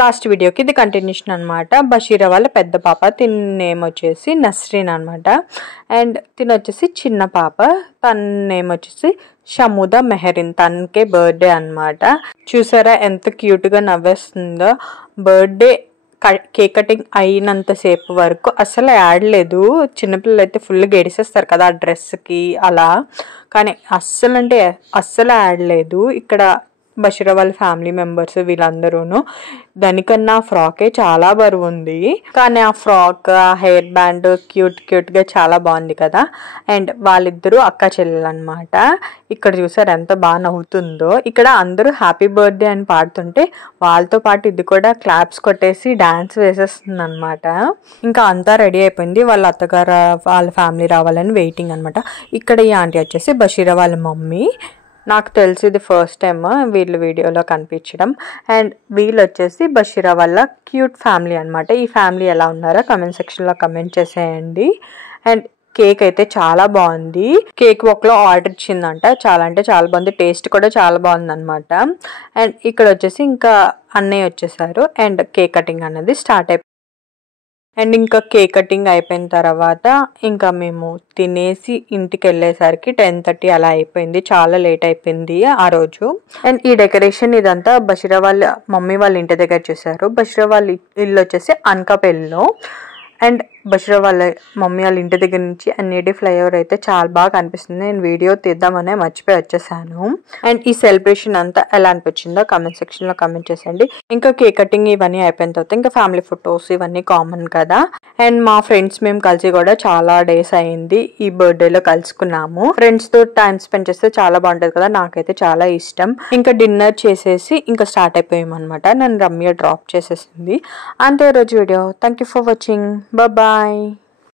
Last వీడియోకి ఇది continuation అనమాట. బషీరా వాళ్ళ పెద్ద పాప, తిన నేమ్ వచ్చేసి నస్రీన్ అనమాట. అండ్ తిన వచ్చేసి చిన్న పాప, తన నేమ్ వచ్చేసి షముదా మెహరిన్, తనకే బర్త్డే అనమాట. చూసారా ఎంత క్యూట్గా నవ్వేస్తుందో. బర్త్డే కేక్ కటింగ్ అయినంతసేపు వరకు అసలు ఆడలేదు. చిన్నపిల్లలు అయితే ఫుల్ గెడిసేస్తారు కదా ఆ డ్రెస్కి అలా, కానీ అస్సలు అంటే అస్సలు ఆడలేదు. ఇక్కడ బషీరా వాళ్ళ ఫ్యామిలీ మెంబర్స్ వీళ్ళందరూను. దానికన్నా ఫ్రాకే చాలా బరువు ఉంది, కానీ ఆ ఫ్రాక్ హెయిర్ బ్యాండ్ క్యూట్గా చాలా బాగుంది కదా. అండ్ వాళ్ళిద్దరూ అక్క చెల్లెలు అనమాట. ఇక్కడ చూసారు ఎంత బాగా నవ్వుతుందో. ఇక్కడ అందరూ హ్యాపీ బర్త్డే అని పాడుతుంటే వాళ్ళతో పాటు ఇది కూడా క్లాప్స్ కొట్టేసి డాన్స్ వేసేస్తుంది అనమాట. ఇంకా అంతా రెడీ అయిపోయింది. వాళ్ళ అత్తగారు వాళ్ళ ఫ్యామిలీ రావాలని వెయిటింగ్ అనమాట. ఇక్కడ ఈ ఆంటీ వచ్చేసి బషీరా వాళ్ళ మమ్మీ. నాకు తెలిసి ఇది ఫస్ట్ టైం వీళ్ళు వీడియోలో కనిపించడం. అండ్ వీళ్ళు వచ్చేసి బషీరా వాళ్ళ క్యూట్ ఫ్యామిలీ అనమాట. ఈ ఫ్యామిలీ ఎలా ఉన్నారో కమెంట్ సెక్షన్లో కమెంట్ చేసేయండి. అండ్ కేక్ అయితే చాలా బాగుంది. కేక్ ఒకలో ఆర్డర్ ఇచ్చిందంట. చాలా అంటే చాలా బాగుంది, టేస్ట్ కూడా చాలా బాగుంది అనమాట. అండ్ ఇక్కడ వచ్చేసి ఇంకా అన్నయ్య వచ్చేసారు అండ్ కేక్ కటింగ్ అనేది స్టార్ట్ అయిపోయింది. అండ్ ఇంకా కేక్ కటింగ్ అయిపోయిన తర్వాత ఇంకా మేము తినేసి ఇంటికి వెళ్ళేసరికి 10:30 అలా అయిపోయింది. చాలా లేట్ అయిపోయింది ఆ రోజు. అండ్ ఈ డెకరేషన్ ఇదంతా బషీరా వాళ్ళ మమ్మీ వాళ్ళ ఇంటి దగ్గర చేశారు. బషీరా వాళ్ళ ఇల్లు వచ్చేసి అనకాపల్లిలో. అండ్ బషీరా వాళ్ళ మమ్మీ వాళ్ళ ఇంటి దగ్గర నుంచి ఎన్ఏడి ఫ్లైఓవర్ అయితే చాలా బాగా కనిపిస్తుంది. నేను వీడియో తీద్దామనే మర్చిపోయి వచ్చేసాను. అండ్ ఈ సెలబ్రేషన్ అంతా ఎలా అనిపించిందో కమెంట్ సెక్షన్లో కమెంట్ చేసేయండి. ఇంకా కేక్ కటింగ్ ఇవన్నీ అయిపోయిన తర్వాత ఇంకా ఫ్యామిలీ ఫొటోస్ ఇవన్నీ కామన్ కదా. అండ్ మా ఫ్రెండ్స్ మేము కలిసి కూడా చాలా డేస్ అయింది ఈ బర్త్డేలో కలుసుకున్నాము. ఫ్రెండ్స్తో టైం స్పెండ్ చేస్తే చాలా బాగుంటుంది కదా, నాకైతే చాలా ఇష్టం. ఇంకా డిన్నర్ చేసేసి ఇంకా స్టార్ట్ అయిపోయామన్నమాట. నన్ను రమ్య డ్రాప్ చేసేసింది. అంతే రోజు video. Thank you for watching. Bye-bye.